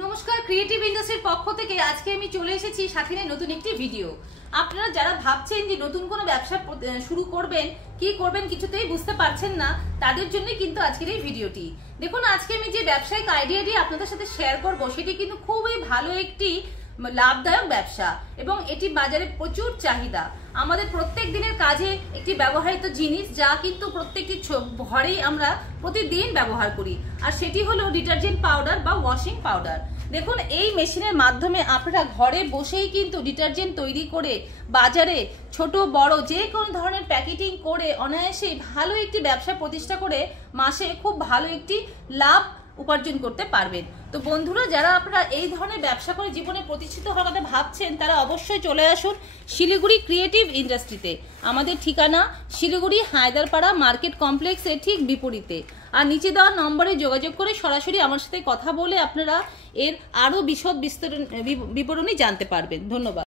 নমস্কার, ক্রিয়েটিভ ইন্ডাস্ট্রির পক্ষ থেকে আজকে আমি চলে এসেছি সাথীনের নতুন একটি ভিডিও। আপনারা যারা ভাবছেন যে নতুন কোনো ব্যবসা শুরু করবেন, কি করবেন কিছুতেই বুঝতে পারছেন না, তাদের জন্য কিন্তু আজকের এই ভিডিওটি। দেখুন, আজকে আমি যে ব্যবসায়িক আইডিয়াটি আপনাদের সাথে শেয়ার করব সেটি কিন্তু খুবই ভালো একটি লাভদায়ক ব্যবসা এবং এটি বাজারে প্রচুর চাহিদা। আমাদের প্রত্যেক দিনের কাজে একটি ব্যবহৃত জিনিস, যা কিন্তু প্রত্যেকটি ঘরেই আমরা প্রতিদিন ব্যবহার করি, আর সেটি হলো ডিটারজেন্ট পাউডার বা ওয়াশিং পাউডার। দেখুন, এই মেশিনের মাধ্যমে আপনারা ঘরে বসেই কিন্তু ডিটারজেন্ট তৈরি করে বাজারে ছোট বড় যে কোনো ধরনের প্যাকেটিং করে অনায়াসেই ভালো একটি ব্যবসা প্রতিষ্ঠা করে মাসে খুব ভালো একটি লাভ উপার্জন করতে পারবেন। তো বন্ধুরা, যারা আপনারা এই ধরনের ব্যবসা করে জীবনে প্রতিষ্ঠিত হওয়ার কথা ভাবছেন, তারা অবশ্যই চলে আসুন শিলিগুড়ি ক্রিয়েটিভ ইন্ডাস্ট্রিতে। আমাদের ঠিকানা শিলিগুড়ি হায়দারপাড়া মার্কেট কমপ্লেক্সের ঠিক বিপরীতে। আর নিচে দেওয়া নম্বরে যোগাযোগ করে সরাসরি আমার সাথে কথা বলে আপনারা এর আরও বিশদ বিবরণী জানতে পারবেন। ধন্যবাদ।